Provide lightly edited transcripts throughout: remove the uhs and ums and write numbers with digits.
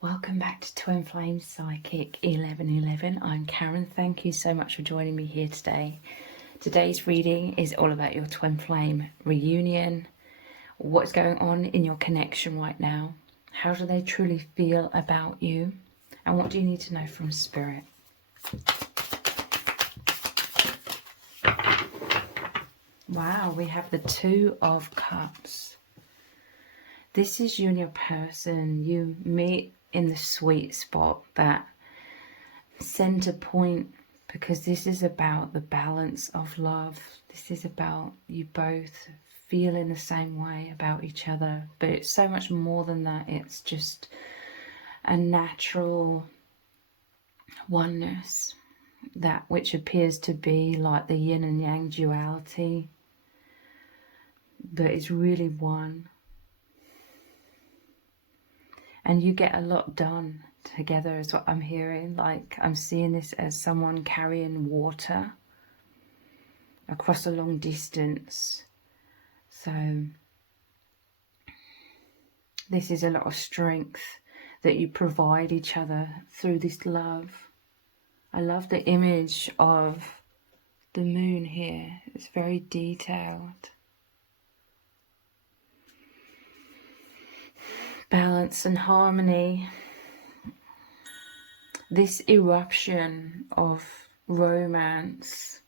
Welcome back to Twin Flame Psychic 1111. I'm Karen. Thank you so much for joining me here today. Today's reading is all about your twin flame reunion. What's going on in your connection right now? How do they truly feel about you? And what do you need to know from Spirit? Wow, we have the Two of Cups. This is you and your person. You meet in the sweet spot, that center point, because this is about the balance of love. This is about you both feeling the same way about each other, but it's so much more than that. It's just a natural oneness, that which appears to be like the yin and yang duality, but it's really one. And you get a lot done together is what I'm hearing. Like, I'm seeing this as someone carrying water across a long distance. So this is a lot of strength that you provide each other through this love. I love the image of the moon here. It's very detailed. Balance and harmony. This eruption of romance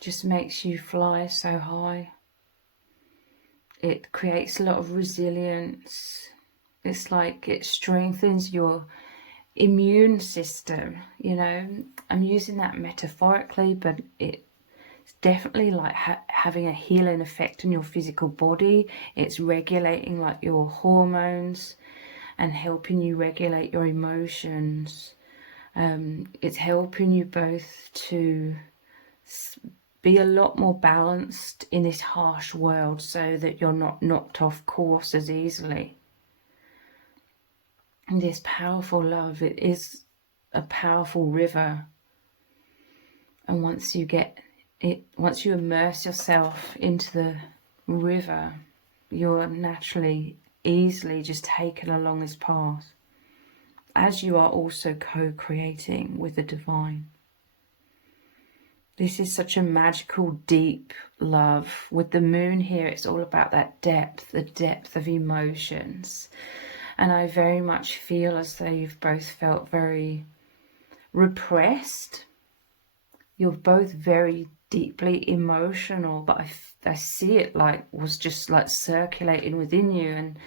just makes you fly so high. It creates a lot of resilience. It's like it strengthens your immune system, you know. I'm using that metaphorically, but it's definitely like having a healing effect on your physical body. It's regulating like your hormones and helping you regulate your emotions. It's helping you both to be a lot more balanced in this harsh world, so that you're not knocked off course as easily. And this powerful love, it is a powerful river, and once you immerse yourself into the river, you're naturally easily just taken along this path, as you are also co-creating with the divine. This is such a magical, deep love. With the moon here, it's all about that depth, the depth of emotions. And I very much feel as though you've both felt very repressed. You're both very deeply emotional, but I see it like was just like circulating within you and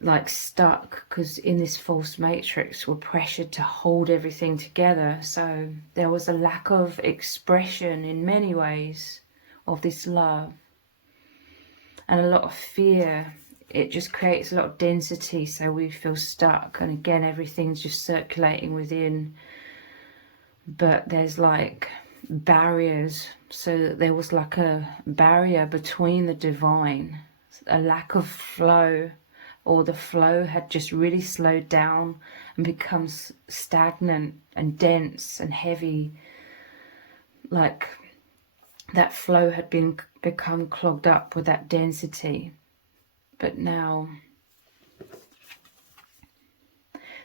like stuck, because in this false matrix we're pressured to hold everything together. So there was a lack of expression in many ways of this love, and a lot of fear. It just creates a lot of density, so we feel stuck, and again everything's just circulating within, but there's like barriers. So there was like a barrier between the divine, a lack of flow, or the flow had just really slowed down and become stagnant and dense and heavy. Like that flow had become clogged up with that density. But now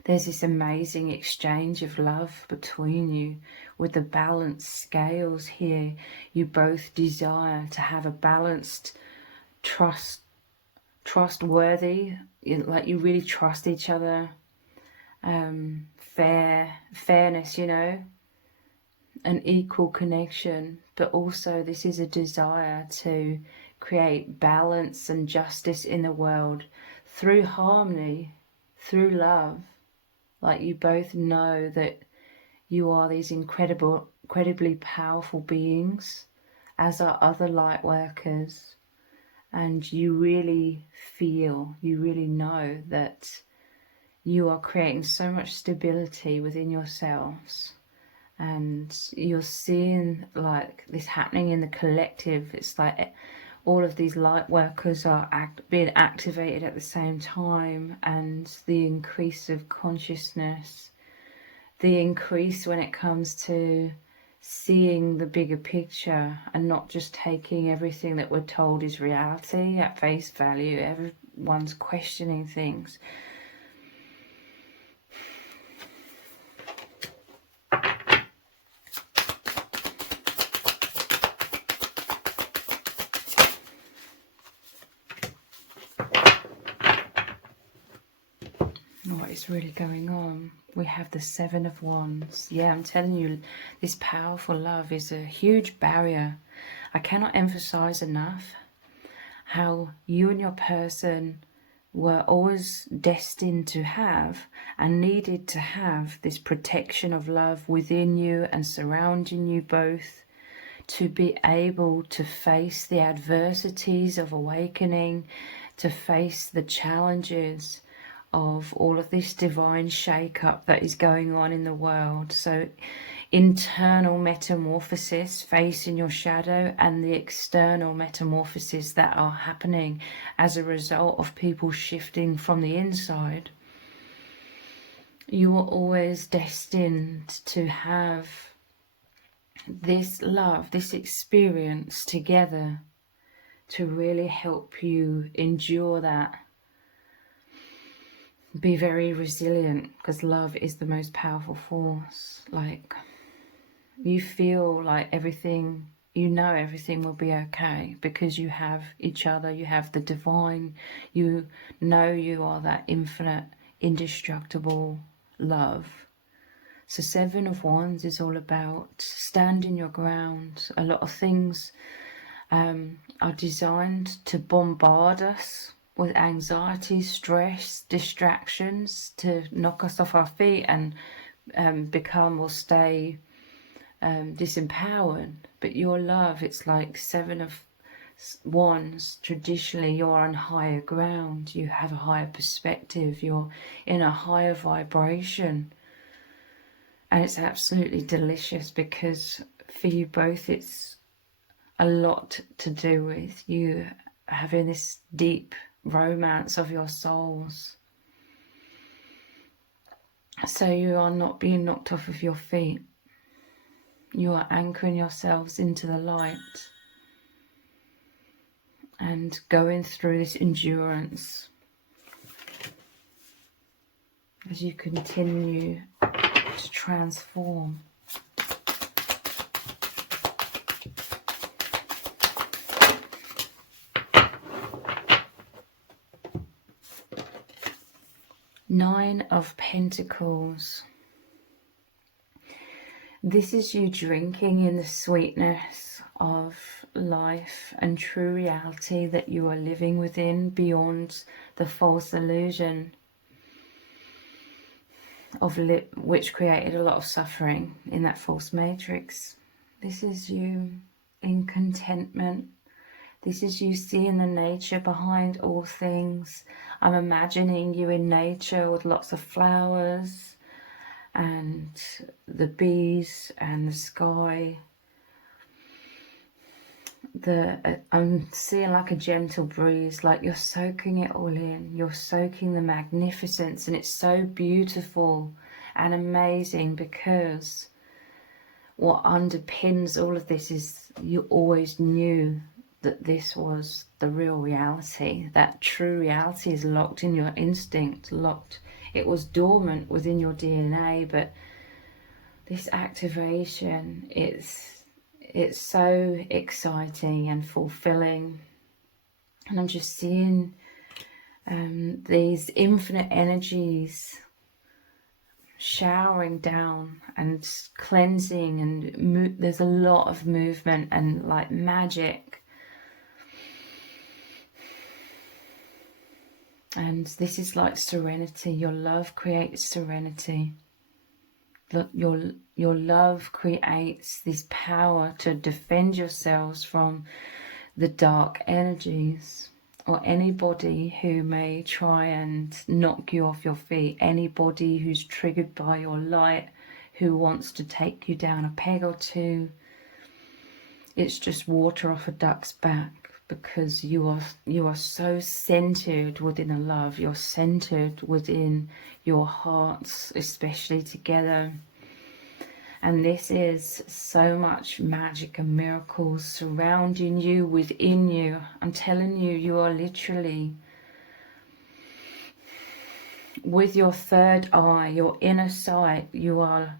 there's this amazing exchange of love between you with the balanced scales here. You both desire to have a balanced, trustworthy, like you really trust each other, fairness, you know, an equal connection. But also this is a desire to create balance and justice in the world through harmony, through love. Like you both know that you are these incredibly powerful beings, as are other light workers. And you really feel, you really know that you are creating so much stability within yourselves. And you're seeing like this happening in the collective. It's like all of these light workers are being activated at the same time, and the increase of consciousness, the increase when it comes to seeing the bigger picture and not just taking everything that we're told is reality at face value. Everyone's questioning things. what is really going on. We have the Seven of Wands. Yeah, I'm telling you, this powerful love is a huge barrier. I cannot emphasize enough how you and your person were always destined to have and needed to have this protection of love within you and surrounding you both, to be able to face the adversities of awakening, to face the challenges of all of this divine shake-up that is going on in the world. So internal metamorphosis, facing your shadow, and the external metamorphosis that are happening as a result of people shifting from the inside. You are always destined to have this love, this experience together, to really help you endure that. Be very resilient, because love is the most powerful force. Like, you feel like everything, you know everything will be okay, because you have each other, you have the divine, you know you are that infinite, indestructible love. So Seven of Wands is all about standing your ground. A lot of things are designed to bombard us with anxiety, stress, distractions, to knock us off our feet and become or stay disempowered. But your love, it's like Seven of Wands. Traditionally, you're on higher ground, you have a higher perspective, you're in a higher vibration, and it's absolutely delicious, because for you both it's a lot to do with you having this deep romance of your souls. So you are not being knocked off of your feet. You are anchoring yourselves into the light and going through this endurance as you continue to transform. Nine of Pentacles. This is you drinking in the sweetness of life and true reality that you are living within, beyond the false illusion of which created a lot of suffering in that false matrix. This is you in contentment. This is you seeing the nature behind all things. I'm imagining you in nature with lots of flowers and the bees and the sky. I'm seeing like a gentle breeze, like you're soaking it all in. You're soaking the magnificence, and it's so beautiful and amazing, because what underpins all of this is you always knew that this was the real reality. That true reality is locked in your instinct, locked. It was dormant within your DNA, but this activation, it's so exciting and fulfilling. And I'm just seeing these infinite energies showering down and cleansing, and there's a lot of movement and like magic. And this is like serenity. Your love creates serenity. Your love creates this power to defend yourselves from the dark energies, or anybody who may try and knock you off your feet, anybody who's triggered by your light, who wants to take you down a peg or two. It's just water off a duck's back, because you are so centered within the love. You're centered within your hearts, especially together. And this is so much magic and miracles surrounding you, within you. I'm telling you, you are literally, with your third eye, your inner sight, you are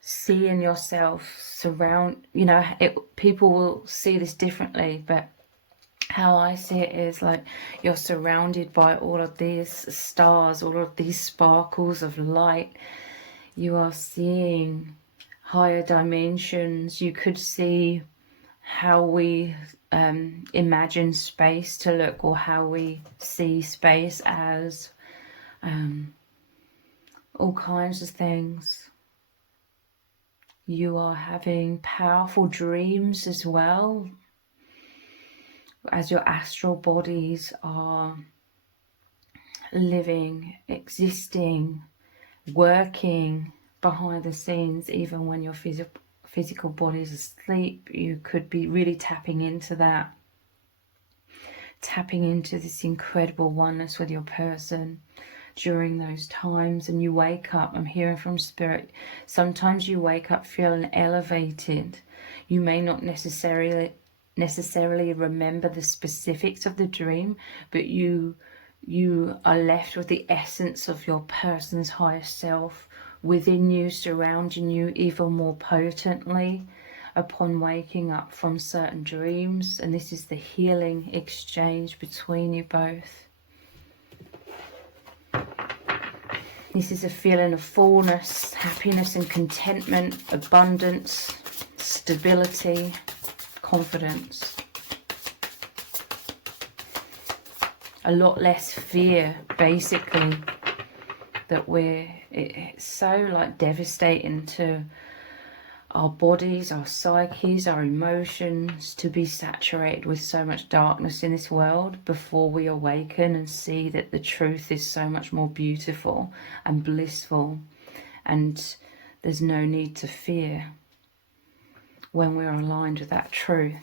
seeing yourself surround, people will see this differently, but How I see it is like you're surrounded by all of these stars, all of these sparkles of light. You are seeing higher dimensions. You could see how we imagine space to look, or how we see space as all kinds of things. You are having powerful dreams as well, as your astral bodies are living, existing, working behind the scenes. Even when your physical body is asleep, you could be really tapping into that, tapping into this incredible oneness with your person during those times. And you wake up, I'm hearing from spirit, sometimes you wake up feeling elevated. You may not necessarily remember the specifics of the dream, but you are left with the essence of your person's higher self within you, surrounding you even more potently upon waking up from certain dreams. And this is the healing exchange between you both. This is a feeling of fullness, happiness and contentment, abundance, stability, confidence. A lot less fear, basically, that it's so like devastating to our bodies, our psyches, our emotions, to be saturated with so much darkness in this world before we awaken and see that the truth is so much more beautiful and blissful, and there's no need to fear when we're aligned with that truth.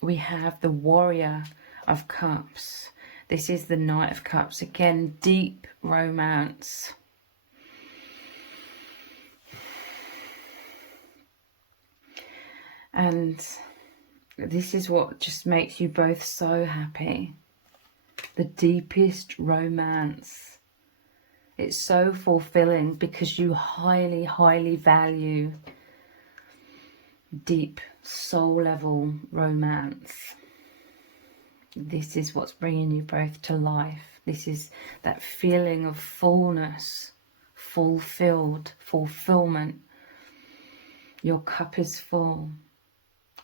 We have the Warrior of Cups. This is the Knight of Cups. Again, deep romance. And this is what just makes you both so happy. The deepest romance. It's so fulfilling because you highly, highly value deep soul level romance. This is what's bringing you both to life. This is that feeling of fullness, fulfillment. Your cup is full.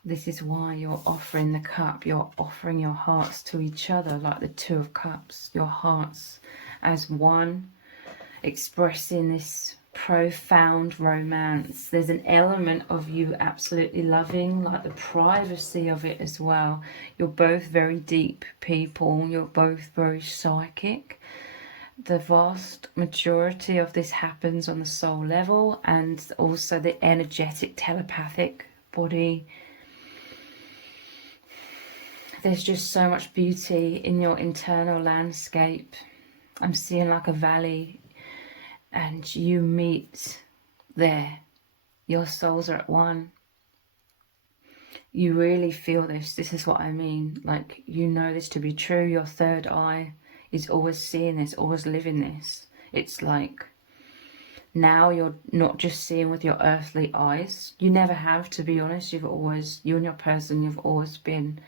This is why you're offering the cup. You're offering your hearts to each other like the Two of Cups. Your hearts as one, expressing this profound romance. There's an element of you absolutely loving, like the privacy of it as well. You're both very deep people. You're both very psychic. The vast majority of this happens on the soul level, and also the energetic telepathic body. There's just so much beauty in your internal landscape. I'm seeing like a valley, and you meet there. Your souls are at one. You really feel this. This is what I mean. Like, you know this to be true. Your third eye is always seeing this, always living this. It's like now you're not just seeing with your earthly eyes. You never have, to be honest. You and your person, you've always been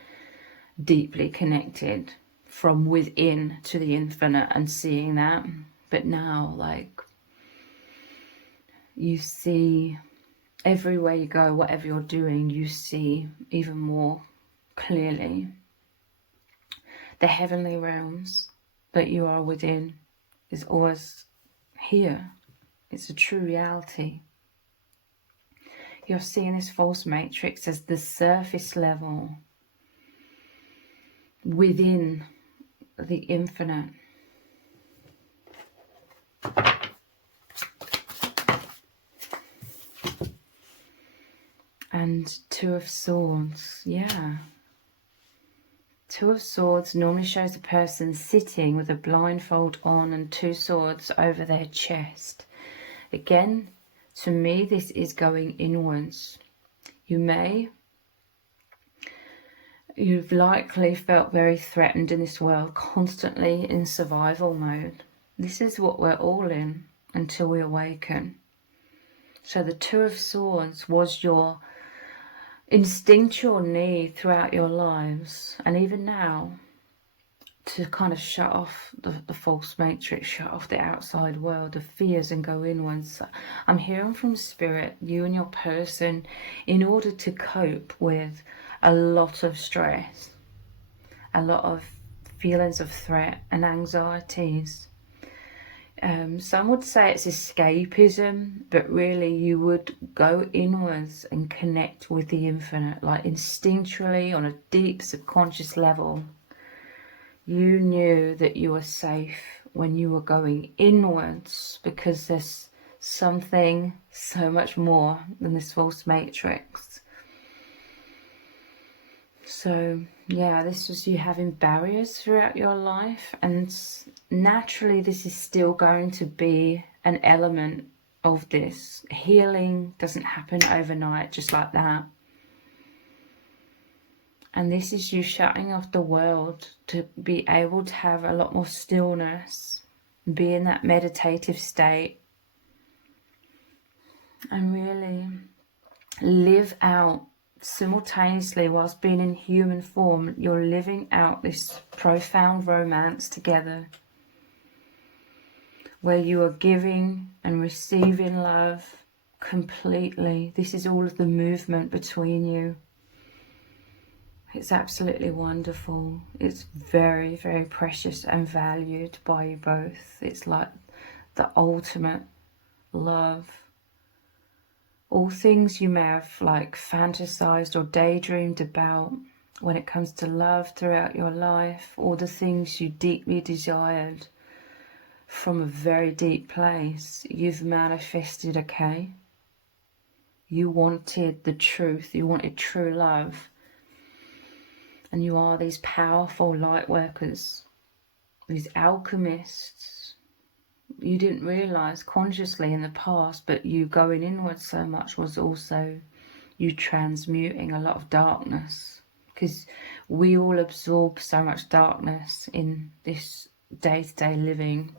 deeply connected from within to the infinite and seeing that. But now, like, you see everywhere you go, whatever you're doing, you see even more clearly the heavenly realms that you are within is always here. It's a true reality. You're seeing this false matrix as the surface level within the infinite. And Two of Swords, yeah. Two of Swords normally shows a person sitting with a blindfold on and two swords over their chest. Again, to me, this is going inwards. You've likely felt very threatened in this world, constantly in survival mode. This is what we're all in until we awaken. So the Two of Swords was your instinctual need throughout your lives, and even now, to kind of shut off the false matrix, shut off the outside world, the fears, and go inwards. I'm hearing from Spirit, you and your person, in order to cope with a lot of stress, a lot of feelings of threat and anxieties. Some would say it's escapism, but really you would go inwards and connect with the infinite, like instinctually on a deep subconscious level. You knew that you were safe when you were going inwards, because there's something so much more than this false matrix. So yeah, this was you having barriers throughout your life, and naturally this is still going to be an element of this. Healing doesn't happen overnight just like that. And this is you shutting off the world to be able to have a lot more stillness, be in that meditative state, and really live out simultaneously whilst being in human form. You're living out this profound romance together, where you are giving and receiving love completely. This is all of the movement between you. It's absolutely wonderful. It's very, very precious and valued by you both. It's like the ultimate love. All things you may have like fantasized or daydreamed about when it comes to love throughout your life, all the things you deeply desired from a very deep place, you've manifested, okay? You wanted the truth. You wanted true love. And you are these powerful light workers, these alchemists. You didn't realize consciously in the past, but you going inwards so much was also you transmuting a lot of darkness, because we all absorb so much darkness in this day-to-day living.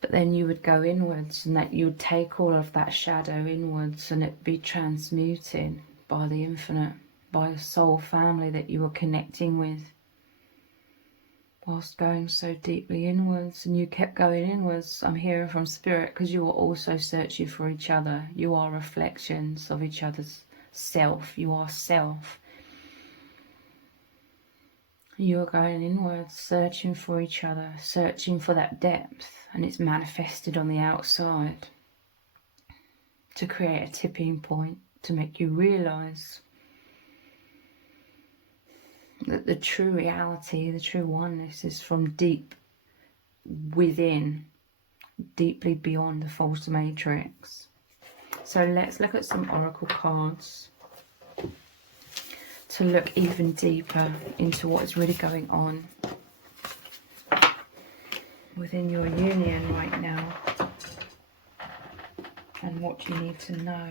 But then you would go inwards, and that you would take all of that shadow inwards, and it be transmuted by the infinite, by a soul family that you were connecting with, whilst going so deeply inwards. And you kept going inwards, I'm hearing from Spirit, because you were also searching for each other. You are reflections of each other's self. You are self. You are going inwards, searching for each other, searching for that depth, and it's manifested on the outside to create a tipping point, to make you realize that the true reality, the true oneness, is from deep within, deeply beyond the false matrix. So let's look at some oracle cards to look even deeper into what is really going on within your union right now, and what you need to know.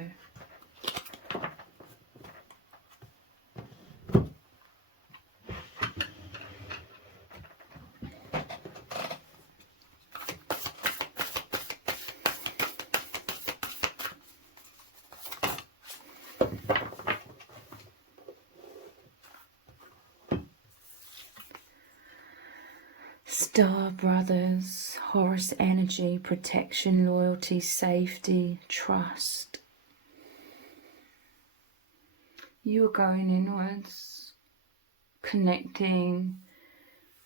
Star brothers, Horus energy, protection, loyalty, safety, trust. You are going inwards, connecting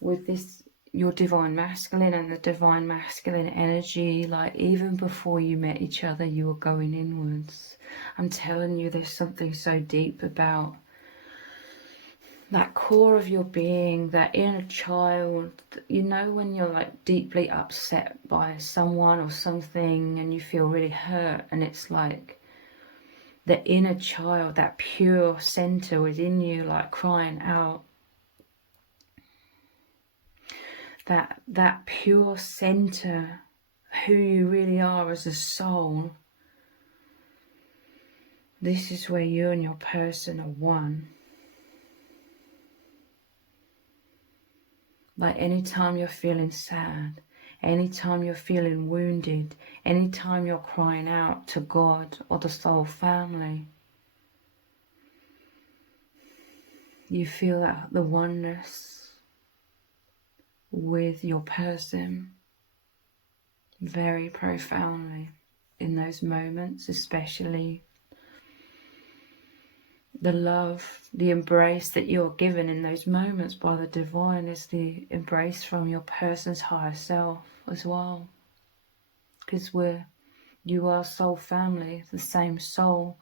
with this, your divine masculine and the divine masculine energy. Like even before you met each other, you were going inwards. I'm telling you, there's something so deep about that core of your being, that inner child. You know, when you're like deeply upset by someone or something and you feel really hurt, and it's like the inner child, that pure center within you, like crying out. That pure center, who you really are as a soul. This is where you and your person are one. Like anytime you're feeling sad, anytime you're feeling wounded, anytime you're crying out to God or the soul family, You feel that the oneness with your person very profoundly in those moments, especially the love, the embrace that you're given in those moments by the divine is the embrace from your person's higher self as well. Because you are soul family, the same soul.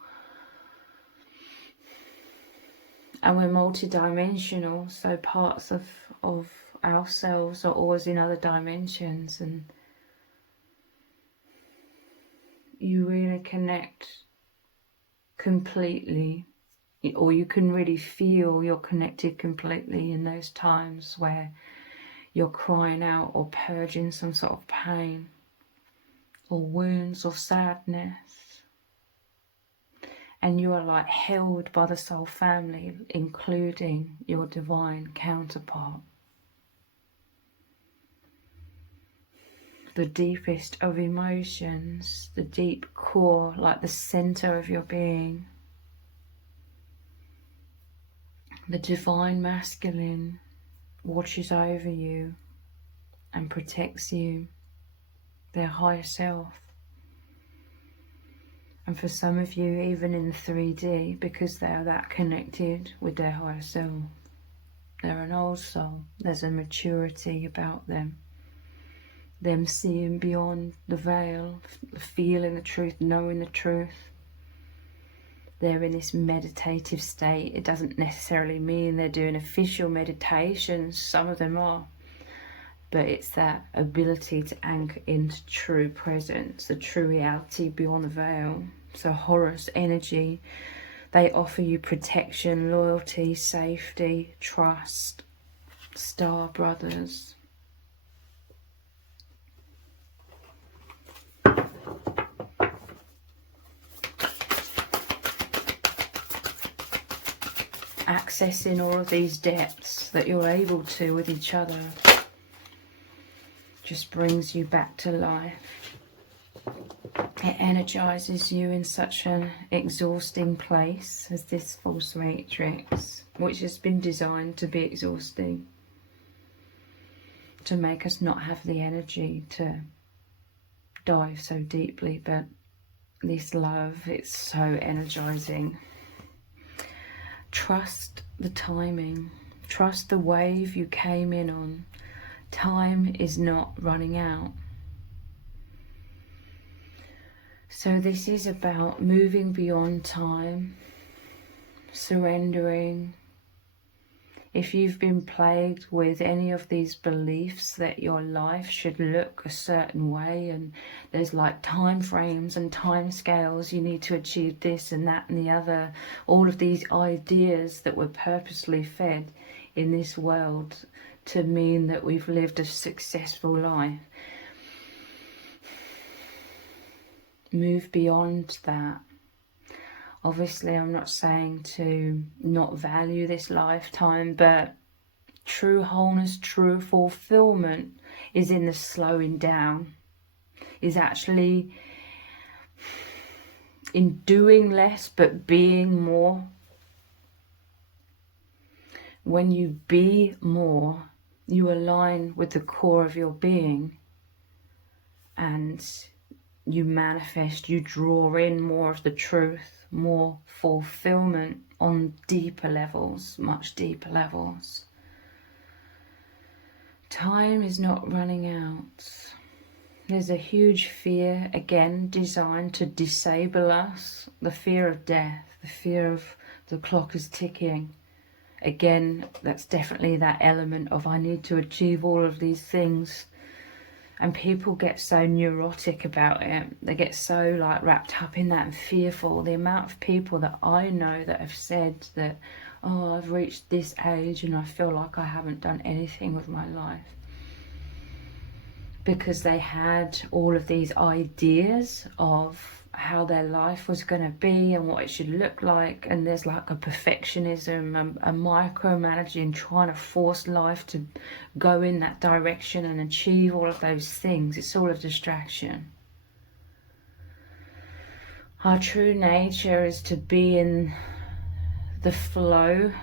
And we're multidimensional, so parts of ourselves are always in other dimensions, and you really connect completely, or you can really feel you're connected completely in those times where you're crying out or purging some sort of pain or wounds or sadness. And you are like held by the soul family, including your divine counterpart. The deepest of emotions, the deep core, like the center of your being. The divine masculine watches over you and protects you, their higher self. And for some of you, even in 3D, because they are that connected with their higher self, they're an old soul. There's a maturity about them seeing beyond the veil, feeling the truth, knowing the truth. They're in this meditative state. It doesn't necessarily mean they're doing official meditations. Some of them are. But it's that ability to anchor into true presence, the true reality beyond the veil. So Horus energy, they offer you protection, loyalty, safety, trust. Star brothers. Accessing all of these depths that you're able to with each other just brings you back to life. It energizes you in such an exhausting place as this false matrix, which has been designed to be exhausting, to make us not have the energy to dive so deeply. But this love, it's so energizing. Trust the timing. Trust the wave you came in on. Time is not running out. So this is about moving beyond time, surrendering. If you've been plagued with any of these beliefs that your life should look a certain way, and there's like time frames and time scales, you need to achieve this and that and the other, all of these ideas that were purposely fed in this world to mean that we've lived a successful life. Move beyond that. Obviously, I'm not saying to not value this lifetime, but true wholeness, true fulfillment is in the slowing down, is actually in doing less but being more. When you be more, you align with the core of your being and you manifest, you draw in more of the truth, more fulfillment on deeper levels, much deeper levels. Time is not running out. There's a huge fear, again, designed to disable us. The fear of death, the fear of the clock is ticking. Again, that's definitely that element of I need to achieve all of these things. And people get so neurotic about it. They get so like wrapped up in that and fearful. The amount of people that I know that have said that, oh, I've reached this age and I feel like I haven't done anything with my life. Because they had all of these ideas of how their life was going to be and what it should look like, and there's like a perfectionism, a micromanaging, trying to force life to go in that direction and achieve all of those things. It's all a distraction. Our true nature is to be in the flow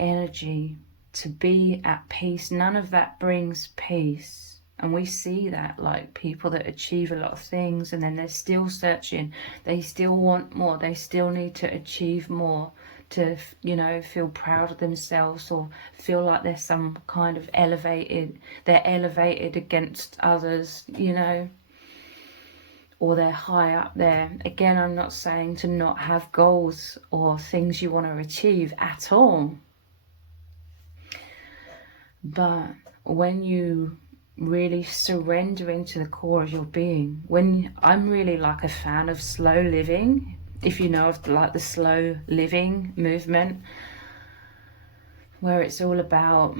energy to be at peace. None of that brings peace. And we see that, like people that achieve a lot of things and then they're still searching, they still want more, they still need to achieve more to, you know, feel proud of themselves or feel like they're some kind of they're elevated against others, you know, or they're high up there. Again, I'm not saying to not have goals or things you want to achieve at all. But when you really surrender into the core of your being, when I'm really like a fan of slow living, if you know of like the slow living movement, where it's all about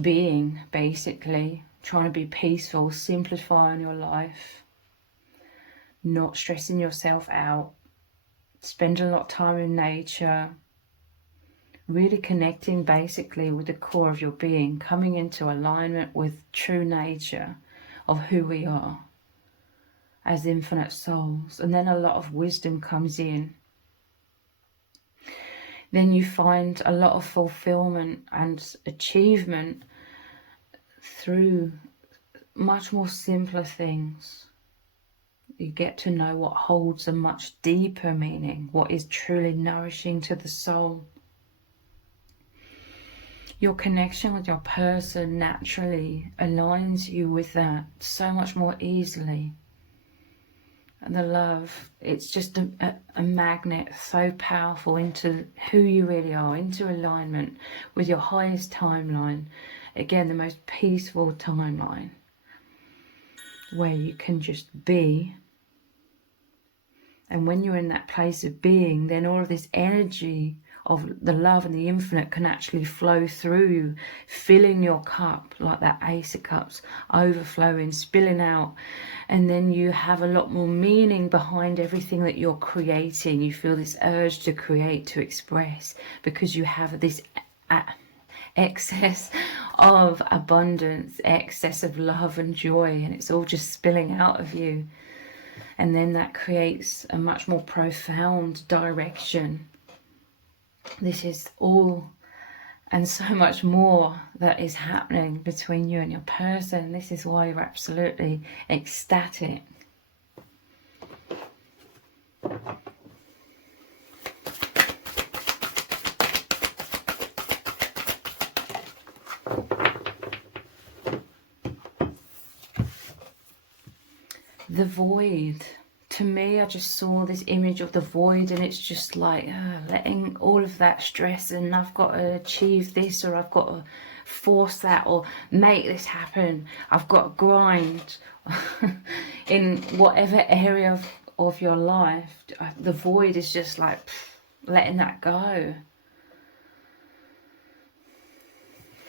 being, basically trying to be peaceful, simplifying your life, not stressing yourself out, spending a lot of time in nature, really connecting basically with the core of your being, coming into alignment with true nature of who we are as infinite souls. And then a lot of wisdom comes in. Then you find a lot of fulfillment and achievement through much more simpler things. You get to know what holds a much deeper meaning, what is truly nourishing to the soul. Your connection with your person naturally aligns you with that so much more easily. And the love, it's just a magnet so powerful into who you really are, into alignment with your highest timeline. Again, the most peaceful timeline, where you can just be. And when you're in that place of being, then all of this energy of the love and the infinite can actually flow through you, filling your cup like that Ace of Cups, overflowing, spilling out. And then you have a lot more meaning behind everything that you're creating. You feel this urge to create, to express, because you have this excess of abundance, excess of love and joy, and it's all just spilling out of you. And then that creates a much more profound direction. This is all and so much more that is happening between you and your person. This is why you're absolutely ecstatic. The void. To me, I just saw this image of the void, and it's just like letting all of that stress, and I've got to achieve this, or I've got to force that, or make this happen. I've got to grind in whatever area of your life. The void is just like letting that go.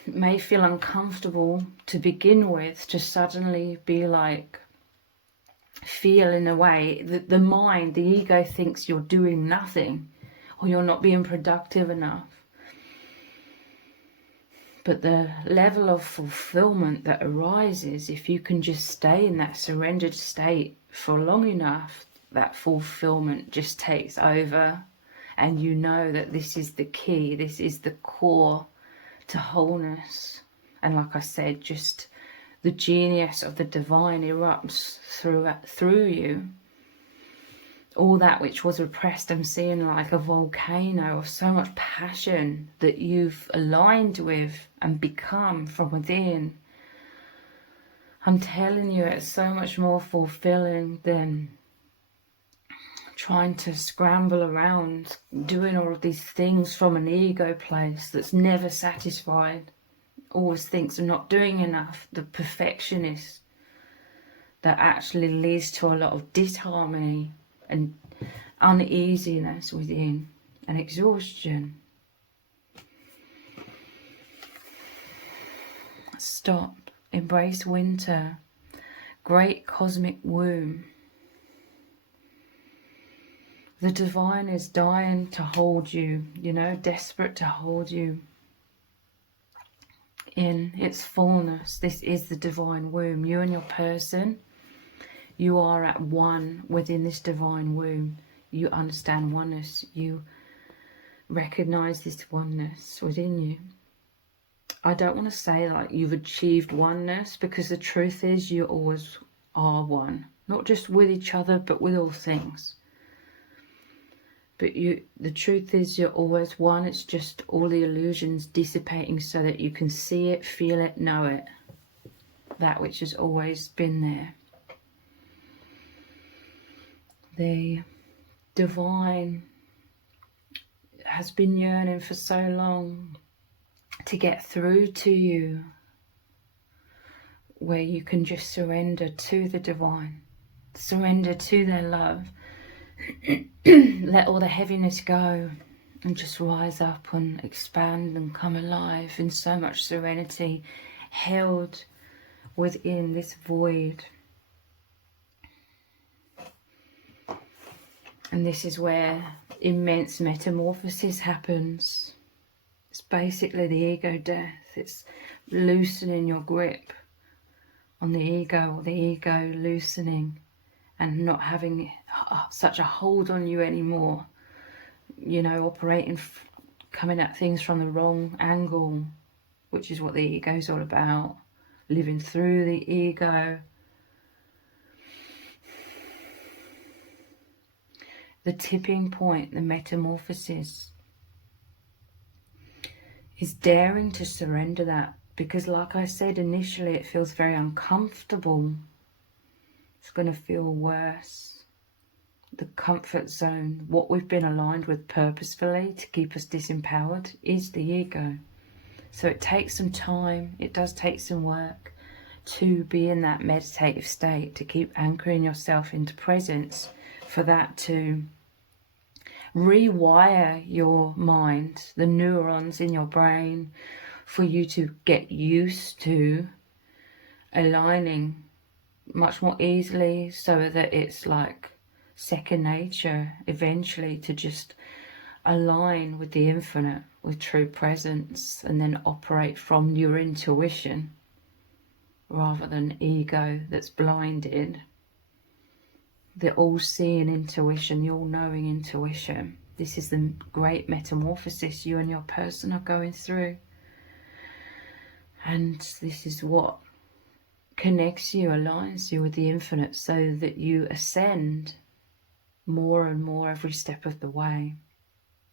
It may feel uncomfortable to begin with, to suddenly be like, feel in a way that the mind, the ego, thinks you're doing nothing or you're not being productive enough. But the level of fulfillment that arises if you can just stay in that surrendered state for long enough, that fulfillment just takes over, and you know that this is the key, this is the core to wholeness. And like I said, just the genius of the divine erupts through you. All that which was repressed, I'm seeing like a volcano of so much passion that you've aligned with and become from within. I'm telling you, it's so much more fulfilling than trying to scramble around doing all of these things from an ego place that's never satisfied. Always thinks I'm not doing enough, the perfectionist, that actually leads to a lot of disharmony and uneasiness within and exhaustion. Stop, embrace winter, great cosmic womb. The divine is dying to hold you, you know, desperate to hold you in its fullness. This is the divine womb. You and your person, you are at one within this divine womb. You understand oneness. You recognize this oneness within you. I don't want to say like you've achieved oneness, because the truth is you always are one, not just with each other but with all things. But the truth is you're always one. It's just all the illusions dissipating so that you can see it, feel it, know it. That which has always been there. The divine has been yearning for so long to get through to you, where you can just surrender to the divine, surrender to their love. Let all the heaviness go and just rise up and expand and come alive in so much serenity, held within this void. And this is where immense metamorphosis happens. It's basically the ego death. It's loosening your grip on the ego, or the ego loosening and not having such a hold on you anymore. You know, operating, coming at things from the wrong angle, which is what the ego is all about. Living through the ego. The tipping point, the metamorphosis, is daring to surrender that. Because like I said initially, it feels very uncomfortable. It's going to feel worse. The comfort zone, what we've been aligned with purposefully to keep us disempowered, is the ego. So it takes some time, it does take some work to be in that meditative state, to keep anchoring yourself into presence, for that to rewire your mind, the neurons in your brain, for you to get used to aligning much more easily, so that it's like second nature eventually to just align with the infinite, with true presence, and then operate from your intuition rather than ego that's blinded. The all-seeing intuition, the all-knowing intuition. This is the great metamorphosis you and your person are going through. And this is what connects you, aligns you with the infinite, so that you ascend more and more every step of the way.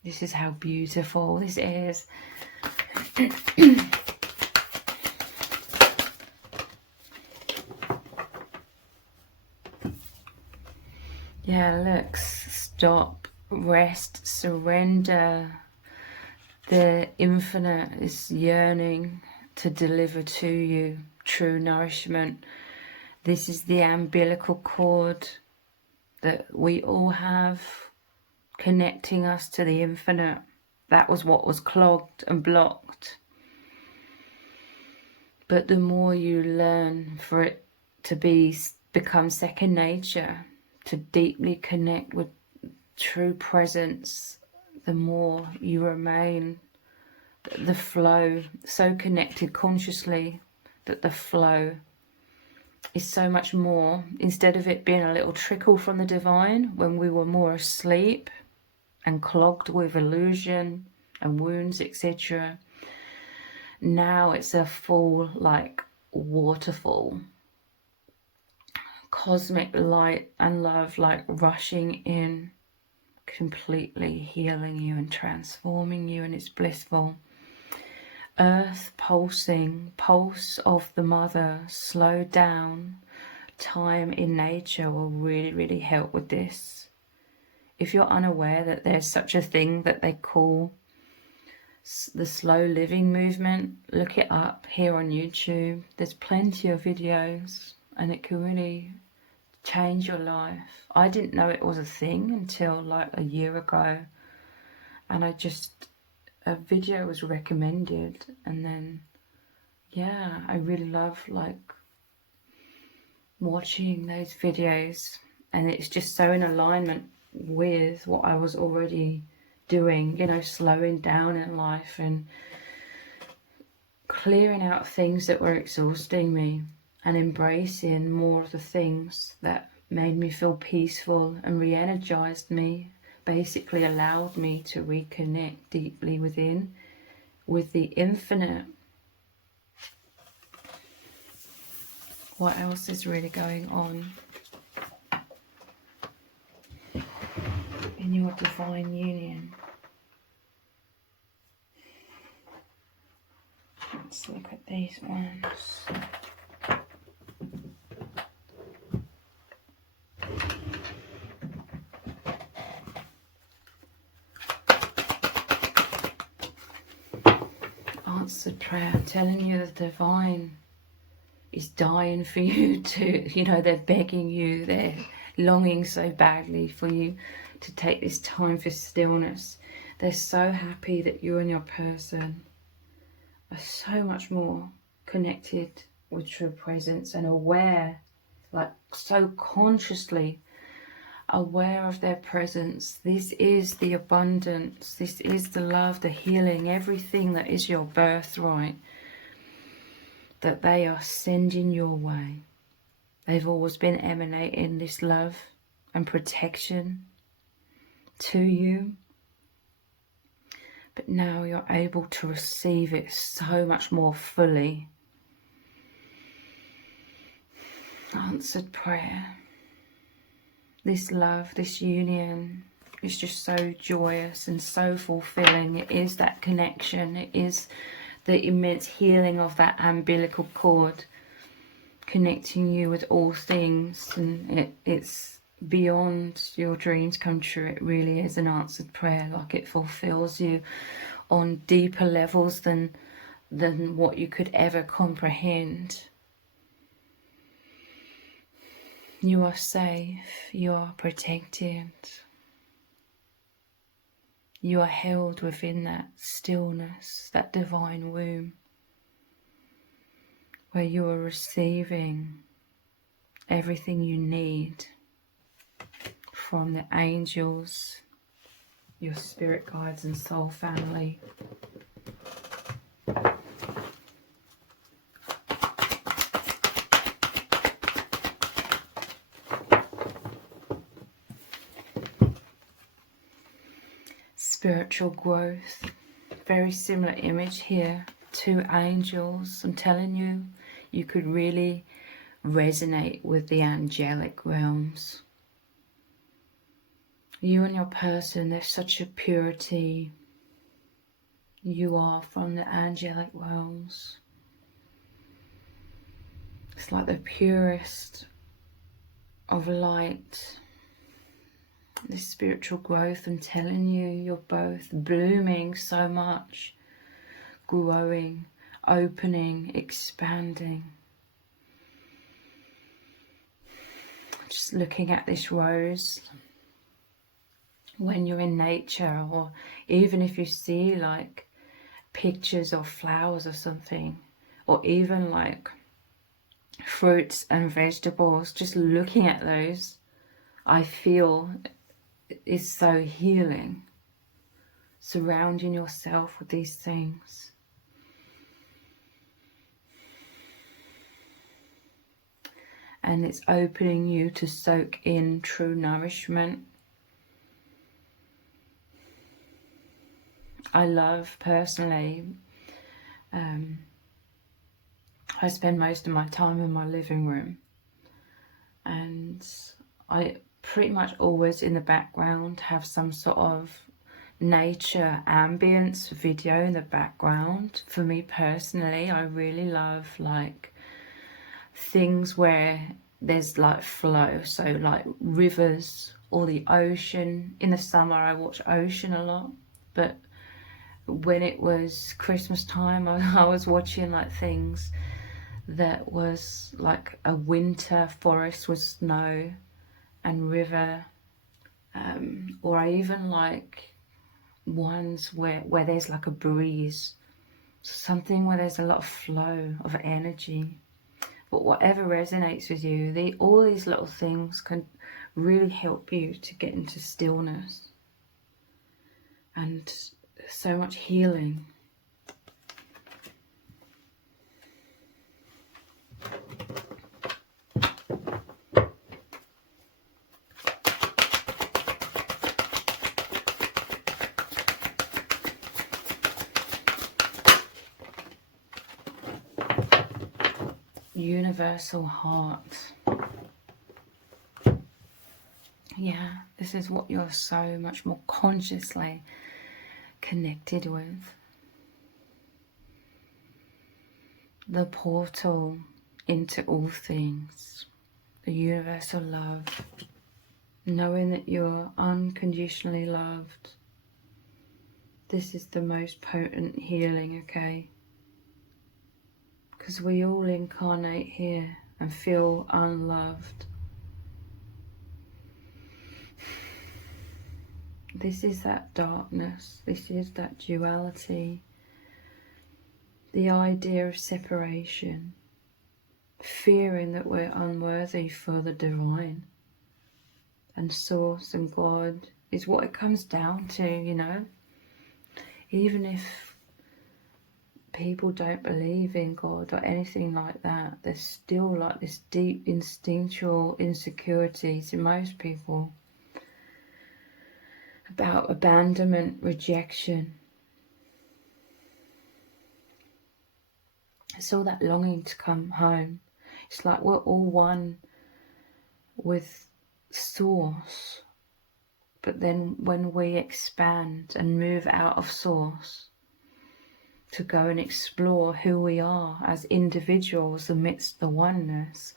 This is how beautiful this is. Yeah, look, stop, rest, surrender. The infinite is yearning to deliver to you true nourishment. This is the umbilical cord that we all have, connecting us to the infinite. That was what was clogged and blocked. But the more you learn for it to become second nature, to deeply connect with true presence, the more you remain the flow, so connected consciously that the flow is so much more. Instead of it being a little trickle from the divine when we were more asleep and clogged with illusion and wounds, etc., now it's a full, like, waterfall, cosmic light and love, like rushing in, completely healing you and transforming you, and it's blissful. Earth pulsing, pulse of the mother, slow down. Time in nature will really, really help with this. If you're unaware that there's such a thing that they call the slow living movement, look it up here on YouTube. There's plenty of videos and it can really change your life. I didn't know it was a thing until like a year ago, and a video was recommended, and then yeah, I really love like watching those videos, and it's just so in alignment with what I was already doing, you know, slowing down in life and clearing out things that were exhausting me and embracing more of the things that made me feel peaceful and re-energized me, basically allowed me to reconnect deeply within with the infinite. What else is really going on in your divine union? Let's look at these ones. Answered prayer, telling you the divine is dying for you to, you know, they're begging you, they're longing so badly for you to take this time for stillness. They're so happy that you and your person are so much more connected with true presence and aware, like so consciously aware of their presence. This is the abundance, this is the love, the healing, everything that is your birthright that they are sending your way. They've always been emanating this love and protection to you, but now you're able to receive it so much more fully. Answered prayer. This love, this union is just so joyous and so fulfilling. It is that connection. It is the immense healing of that umbilical cord connecting you with all things. And it's beyond your dreams come true. It really is an answered prayer. Like, it fulfills you on deeper levels than what you could ever comprehend. You are safe, you are protected, you are held within that stillness, that divine womb, where you are receiving everything you need from the angels, your spirit guides and soul family. Spiritual growth, very similar image here, 2 angels. I'm telling you, you could really resonate with the angelic realms. You and your person, there's such a purity. You are from the angelic realms. It's like the purest of light. This spiritual growth, I'm telling you, you're both blooming so much, growing, opening, expanding. Just looking at this rose, when you're in nature, or even if you see like pictures of flowers or something, or even like fruits and vegetables, just looking at those, I feel is so healing. Surrounding yourself with these things. And it's opening you to soak in true nourishment. I love, personally, I spend most of my time in my living room, and I pretty much always in the background have some sort of nature ambience video in the background. For me personally, I really love like things where there's like flow, so like rivers or the ocean. In the summer I watch ocean a lot, but when it was Christmas time, I was watching like things that was like a winter forest with snow and river, or I even like ones where there's like a breeze, something where there's a lot of flow of energy. But whatever resonates with you, all these little things can really help you to get into stillness and so much healing. universal heart. Yeah, this is what you're so much more consciously connected with. The portal into all things. The universal love. Knowing that you're unconditionally loved. This is the most potent healing, okay? Because we all incarnate here and feel unloved. This is that darkness. This is that duality. The idea of separation. Fearing that we're unworthy for the divine. And Source and God is what it comes down to, you know. Even if people don't believe in God or anything like that, there's still like this deep instinctual insecurity to most people about abandonment, rejection. It's all that longing to come home. It's like we're all one with Source, but then when we expand and move out of Source to go and explore who we are as individuals amidst the oneness,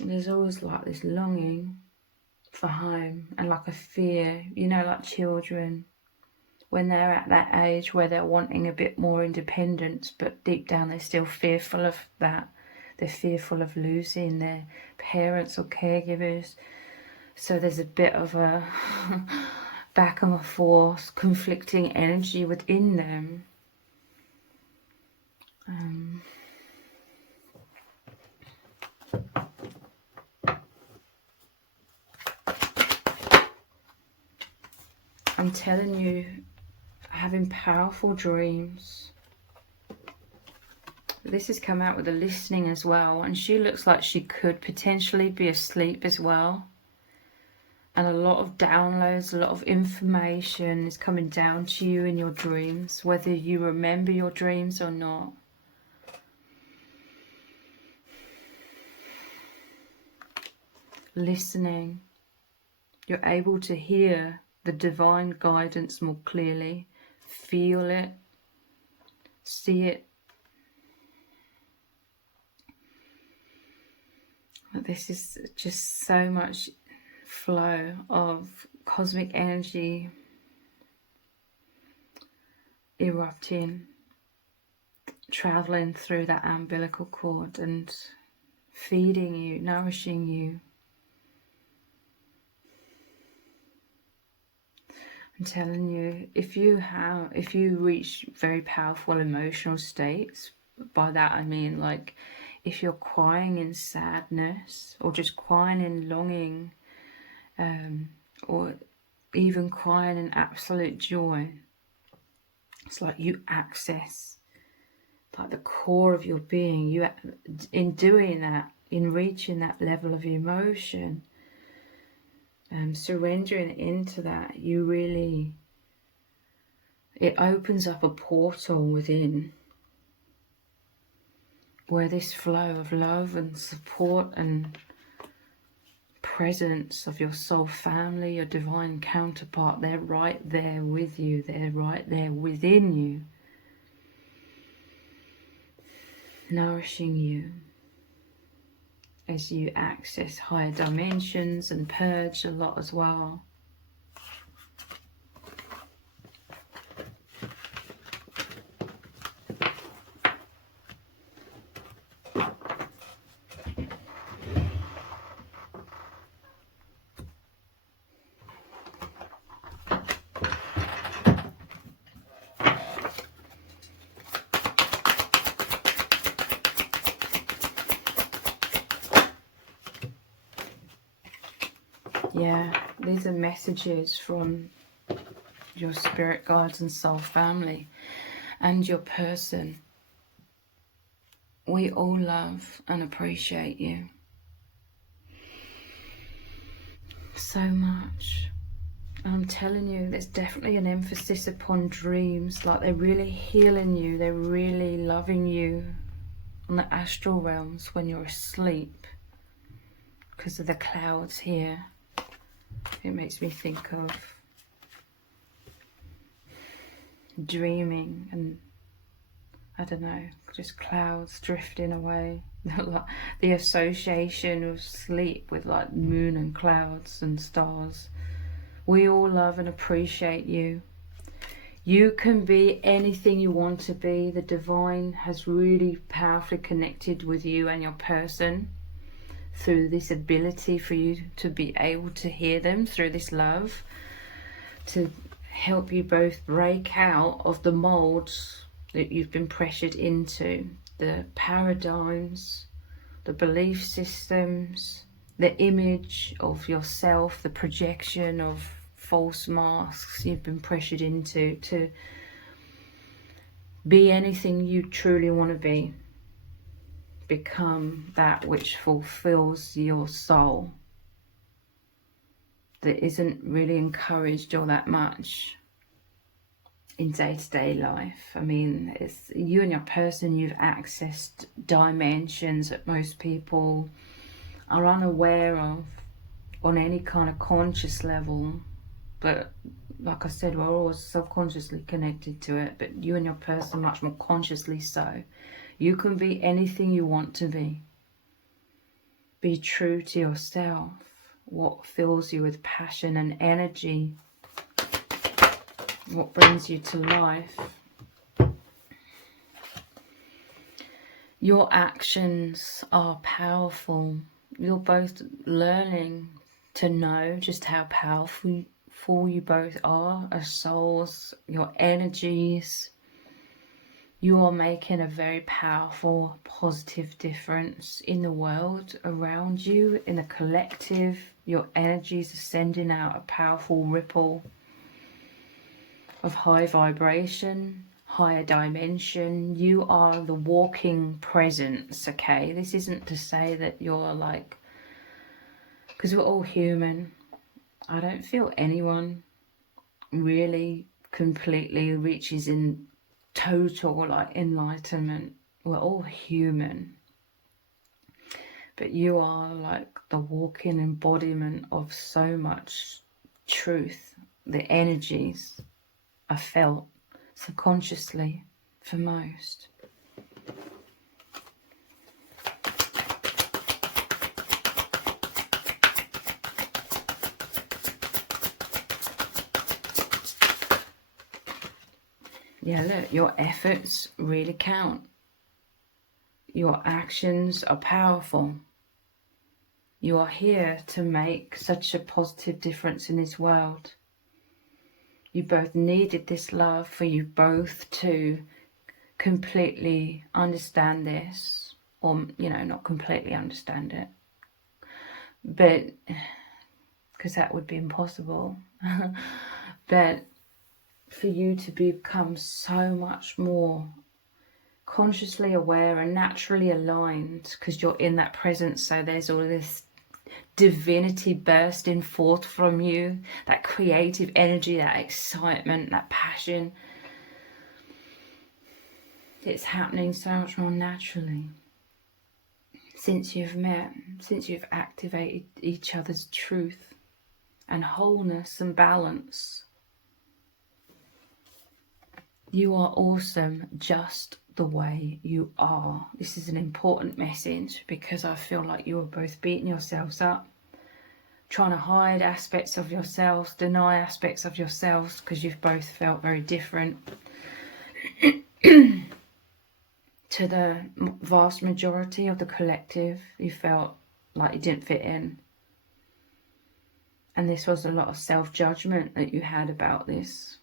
there's always like this longing for home and like a fear, you know, like children when they're at that age where they're wanting a bit more independence, but deep down they're still fearful of that. They're fearful of losing their parents or caregivers. So there's a bit of a back and forth, conflicting energy within them. I'm telling you, having powerful dreams. This has come out with the listening as well, and she looks like she could potentially be asleep as well. And a lot of downloads, a lot of information is coming down to you in your dreams, whether you remember your dreams or not. Listening, you're able to hear the divine guidance more clearly, feel it, see it. This is just so much flow of cosmic energy erupting, traveling through that umbilical cord and feeding you, nourishing you. I'm telling you, if you reach very powerful emotional states, by that I mean like if you're crying in sadness or just crying in longing, or even crying in absolute joy, it's like you access like the core of your being. You, in doing that, in reaching that level of emotion, surrendering into that, you really, it opens up a portal within where this flow of love and support and presence of your soul family, your divine counterpart, they're right there with you, they're right there within you, nourishing you as you access higher dimensions and purge a lot as well. Yeah, these are messages from your spirit guides and soul family and your person. We all love and appreciate you so much. And I'm telling you, there's definitely an emphasis upon dreams, like they're really healing you, they're really loving you on the astral realms when you're asleep, because of the clouds here. It makes me think of dreaming and, I don't know, just clouds drifting away. The association of sleep with like moon and clouds and stars. We all love and appreciate you. You can be anything you want to be. The divine has really powerfully connected with you and your person through this ability for you to be able to hear them, through this love, to help you both break out of the molds that you've been pressured into, the paradigms, the belief systems, the image of yourself, the projection of false masks you've been pressured into, to be anything you truly want to be. Become that which fulfills your soul, that isn't really encouraged all that much in day-to-day life. I mean, it's you and your person, you've accessed dimensions that most people are unaware of on any kind of conscious level. But like I said, we're always subconsciously connected to it, but you and your person much more consciously so. You can be anything you want to be. Be true to yourself. What fills you with passion and energy? What brings you to life? Your actions are powerful. You're both learning to know just how powerful you both are as souls, your energies. You are making a very powerful, positive difference in the world around you, in the collective. Your energies are sending out a powerful ripple of high vibration, higher dimension. You are the walking presence, okay? This isn't to say that you're like, because we're all human. I don't feel anyone really completely reaches in total like enlightenment. We're all human, but you are like the walking embodiment of so much truth. The energies are felt subconsciously for most. Yeah, look, your efforts really count. Your actions are powerful. You are here to make such a positive difference in this world. You both needed this love for you both to completely understand this, or, you know, not completely understand it, but because that would be impossible. But for you to become so much more consciously aware and naturally aligned, because you're in that presence, so there's all this divinity bursting forth from you, that creative energy, that excitement, that passion. It's happening so much more naturally since you've met, since you've activated each other's truth and wholeness and balance. You are awesome just the way you are. This is an important message, because I feel like you are both beating yourselves up, trying to hide aspects of yourselves, deny aspects of yourselves, because you've both felt very different to the vast majority of the collective. You felt like you didn't fit in, and this was a lot of self-judgment that you had about this.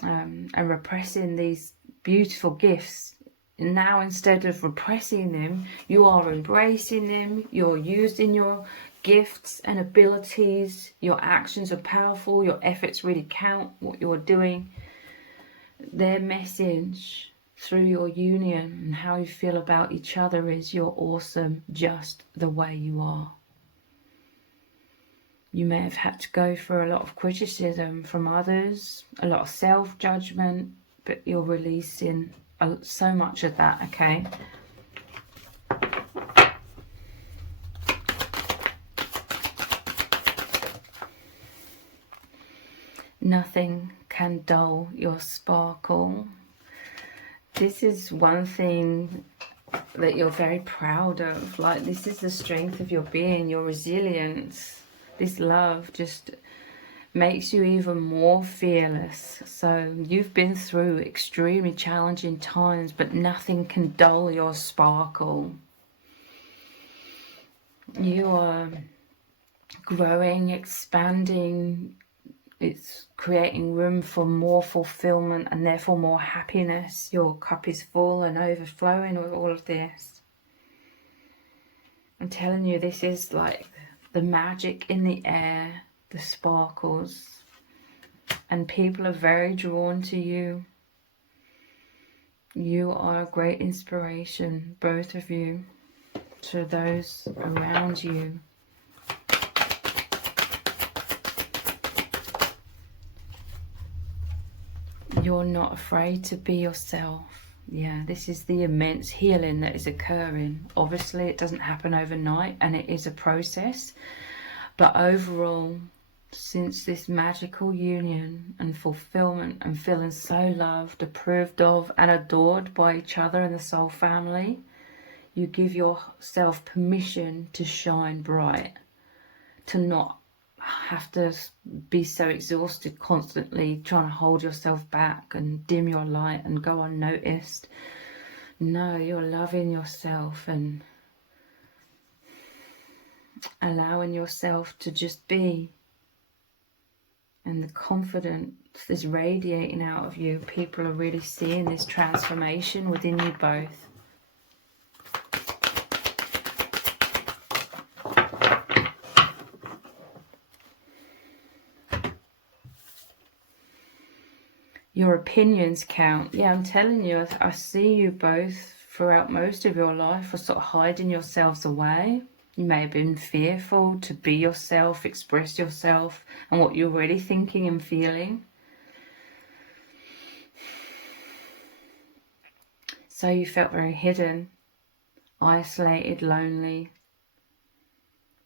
And repressing these beautiful gifts. And now, instead of repressing them, you are embracing them. You're using your gifts and abilities. Your actions are powerful. Your efforts really count. What you're doing, their message through your union and how you feel about each other is you're awesome just the way you are. You may have had to go through a lot of criticism from others, a lot of self-judgment, but you're releasing so much of that, okay? nothing can dull your sparkle. This is one thing that you're very proud of. Like, this is the strength of your being, your resilience. This love just makes you even more fearless. So you've been through extremely challenging times, but nothing can dull your sparkle. You are growing, expanding. It's creating room for more fulfillment and therefore more happiness. Your cup is full and overflowing with all of this. I'm telling you, this is like the magic in the air, the sparkles, and people are very drawn to you. You are a great inspiration, both of you, to those around you. You're not afraid to be yourself. Yeah, this is the immense healing that is occurring. Obviously, it doesn't happen overnight and it is a process. But overall, since this magical union and fulfillment and feeling so loved, approved of and adored by each other in the soul family, you give yourself permission to shine bright, to not have to be so exhausted constantly trying to hold yourself back and dim your light and go unnoticed. No, you're loving yourself and allowing yourself to just be, and the confidence is radiating out of you. People are really seeing this transformation within you both. Your opinions count. Yeah, I'm telling you, I see you both throughout most of your life are sort of hiding yourselves away. You may have been fearful to be yourself, express yourself and what you're really thinking and feeling. So you felt very hidden, isolated, lonely.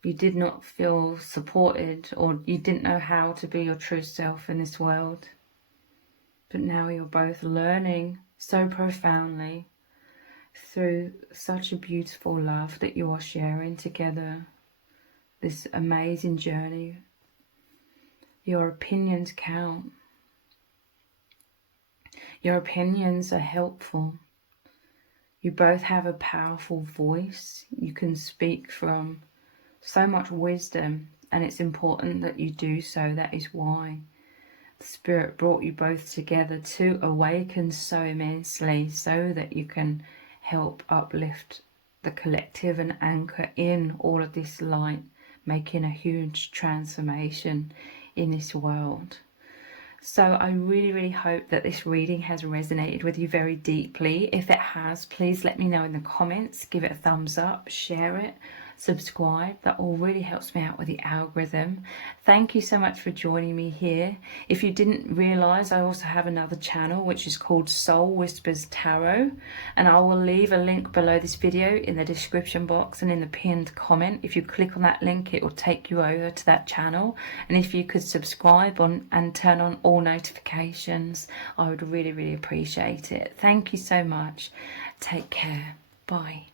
You did not feel supported, or you didn't know how to be your true self in this world. But now you're both learning so profoundly through such a beautiful love that you are sharing together, this amazing journey. Your opinions count. Your opinions are helpful. You both have a powerful voice. You can speak from so much wisdom, and it's important that you do so. That is why Spirit brought you both together to awaken so immensely, so that you can help uplift the collective and anchor in all of this light, making a huge transformation in this world. So I really hope that this reading has resonated with you very deeply. If it has, please let me know in the comments, give it a thumbs up, share it, subscribe. That all really helps me out with the algorithm. Thank you so much for joining me here. If you didn't realize, I also have another channel which is called Soul Whispers Tarot, and I will leave a link below this video in the description box and in the pinned comment. If you click on that link, it will take you over to that channel, and if you could subscribe and turn on all notifications, I would really appreciate it. Thank you so much. Take care. Bye.